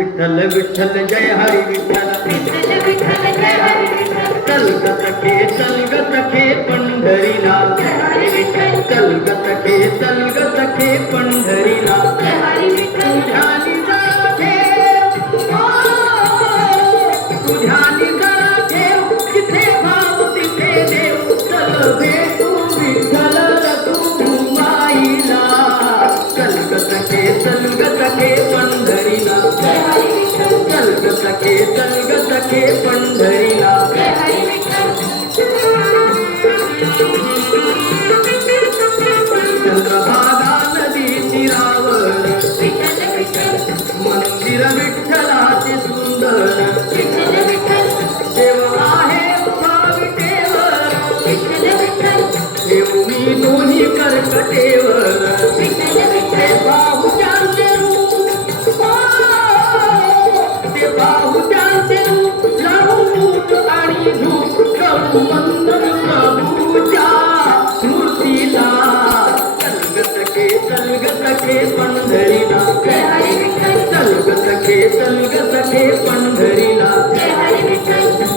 विठ्ठल विठ्ठल जय हरी विठ्ठल विठ्ठल विठ्ठल जय हरी विठ्ठल चल ग सखे पंढरीला जय हरी विठ्ठल चल ग सखे पंढरीला जय हरी विठ्ठल तुझ्यानी जरा ठेव जिथे भाव तिथे देव चल भेटू विठ्ठल तू माईला चल ग सखे पंढरीला जय हरी विठ्ठल चल ग सखे पंढरीला जय हरी विठ्ठल चंद्रभागा नदी तीरावर विठ्ठल विठ्ठल मंदिर विठ्ठलाचे सुंदर विठ्ठल विठ्ठल देव आहे उभा विटेवर विठ्ठल विठ्ठल देव मी दोन्ही कर्कटेवर विठ्ठल विठ्ठल बाहुजांचे रूप ते बाहुजांचे रूप लावून आणि धूप करू मंदर प्रभूच्या मूर्तीला चल ग सखे पंढरीला जय हरी विठ्ठल चल ग सखे पंढरीला जय हरी विठ्ठल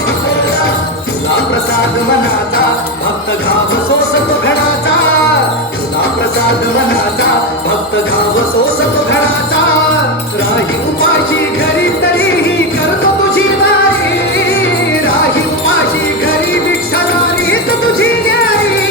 तुला प्रसाद मनाचा भक्त घाव सोसतो घडाचा तुला प्रसाद मनाचा भक्त घाव सोसतो घडाचा राही उपाशी घरी तरीही करतो तुझी वारी राही उपाशी घरी विठ्ठलारीच तुझी न्यारी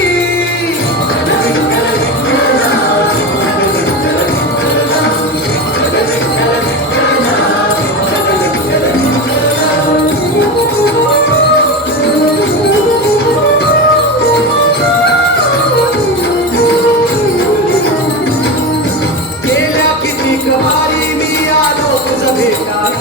गेल्या कितीक वारी मी आलो तुझ भेटायला